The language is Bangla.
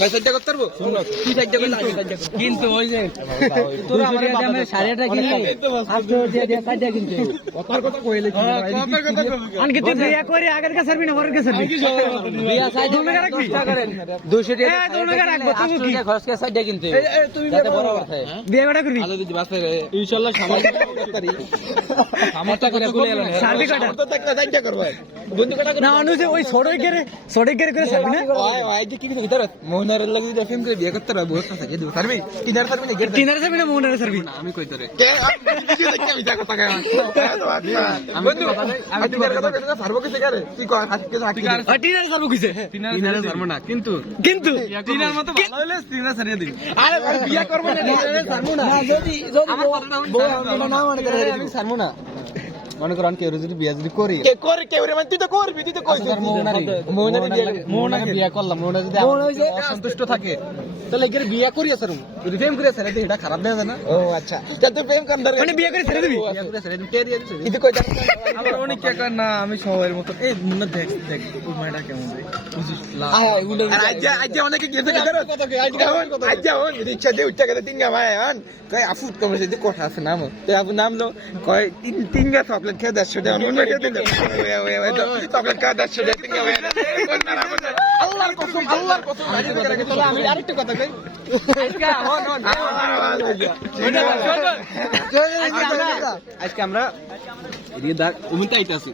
ভাই সাইডটা করতে পারবো তুই সাইডটা করতে কিন্তু ওই যে তোরা আমারে বাবা শাড়িটা কিনলি আজকে যে যে সাইডটা কিনতে কথার কথা কইলে কি কথার কথা আনকি তুই বিয়া করে আগের কা সারবি না পরের কা সারবি বিয়া সাইড দোনো টাকা রাখবি 200 টাকা এ দোনো টাকা রাখবো তুমি কি খরচ কে সাইডটা কিনতে তুমি বড় কথা বিয়া কটা করবি আলো দিদি বাসে ইনশাআল্লাহ সামাল করি আমারটা করে কইলে এলো সারবি কটা তো একটা সাইডটা করব বন্ধু কটা না অনুজে ওই সড়ক গেরে করে সারবি না ওই ওই যে কি ভিতর মোহনার লাগি যে ফিল্ম করে বিয়া করতে রাখবো কথা কে দিব সারবি কিনার সারবি না কিনার সারবি না মোহনার সারবি না আমি কই তোরে কে ভিডিও দেখে আমি কথা কয় বন্ধু আমি কিনার কথা কইতে সারবো কি করে তুই কয় আজকে সাকি কিনার সারবো কিছে কিনার সারবো না কিন্তু কিনার মতো ভালো হলে কিনার সারিয়ে দিবি আরে ভাই বিয়া করব না কিনার সারবো না যদি আমার কথা না মনে করে আমি সারবো না মনে করেন কেউ যদি বিয়া যদি করি কে করে কেউ রে মানে তুই তো করবি তুই তো কইছিস মোহনারি বিয়া করলাম মোহনা যদি অসন্তুষ্ট থাকে তাহলে এর বিয়া করি আছে যদি প্রেম করে ছেড়ে দিই এটা খারাপ দেয় না ও আচ্ছা তুই প্রেম কাম ধরে মানে বিয়া করে ছেড়ে দিবি বিয়া করে ছেড়ে দিবি কে দিয়ে দিছিস কিন্তু কই আমার অনেক কে কর না আমি সবার মত এই মুন্না দেখ ওই মাইটা কেমন রে বুঝিস আজ অনেকে গেছে করো আজ ইচ্ছা দে উঠতে গেলে তিনগা ভাই আন কই আফুট কমে যদি কথা আছে নাম তো আপু নাম লো কই তিনগা চকলেট খেয়ে 150 টাকা মন মেরে দিল ওই চকলেট খা 150 টাকা তিনগা ভাই আল্লাহর কসম আমি আরেকটা কথা কই আজকে আমরা এদিকে দাগ উমিটা আইতাছি